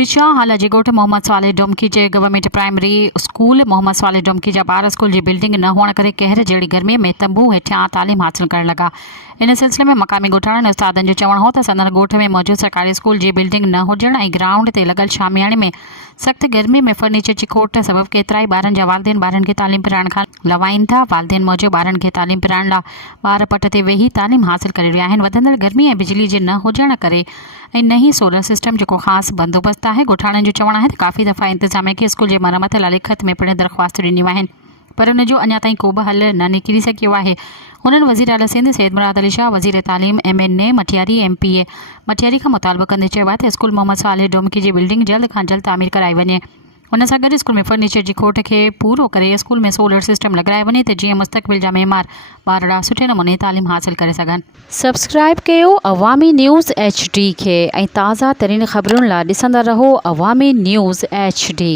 बिशाह हालाजी ॻोठ मोहम्मद साले डोमकी जे गवर्नमेंट प्राइमरी स्कूल मोहम्मद साले डोमकी जा ॿार स्कूल जी बिल्डिंग न हुअण करे कहर जहिड़ी गर्मीअ में तंबू हेठियां तालीम हासिल करण लॻा। इन सिलसिले में मक़ामी ॻोठाणनि उस्तादनि जो चवणु हो त संदन ॻोठ में मौजूदु सरकारी स्कूल जी बिल्डिंग न हुजण ऐं ग्राउंड ते लॻल शामियाणे में सख़्त गर्मी में फर्नीचर जी खोट सबबि केतिरा ई ॿारनि जा वालिदेन ॿारनि खे तालीम पिराइण खां लवाइनि था। वालिदेन मौजूदु ॿारनि खे तालीम पिराइण लाइ ॿार पट ते वेही तालीम हासिल करे रहिया आहिनि। वधंदड़ गर्मी ऐं बिजली जे न हुजण करे ऐं न ई सोलर सिस्टम जेको ख़ासि बंदोबस्त आहे। ॻोठाणनि जो चवणु आहे त काफ़ी दफ़ा इंतिज़ामिया खे स्कूल जे मरमत लाइ लिखत में पिणु दरख़्वास्त ॾिनियूं आहिनि, पर उनजो अञा ताईं को बि हल न निकिरी सघियो आहे। हुननि वज़ीर आला सिंध सैयद मुराद अली शाह, वज़ीर तालीम MNA मठियारी MPA मठियारी खां मुतालबो कंदे चयो आहे त स्कूल मोहम्मद साले डोमकी जी बिल्डिंग जल्द खां जल्द तामीर कराई वञे। उन सां गॾु स्कूल में फर्नीचर जी खोट खे पूरो करे स्कूल में सोलर सिस्टम लॻाए वञे त जीअं मुस्तक़बिल जा महिमान ॿारड़ा सुठे नमूने तालीम हासिल करे सघनि। सब्सक्राइब कयो अवामी न्यूज़ HD खे ऐं ताज़ा तरीन ख़बरुनि लाइ ॾिसंदा रहो अवामी न्यूज़ HD।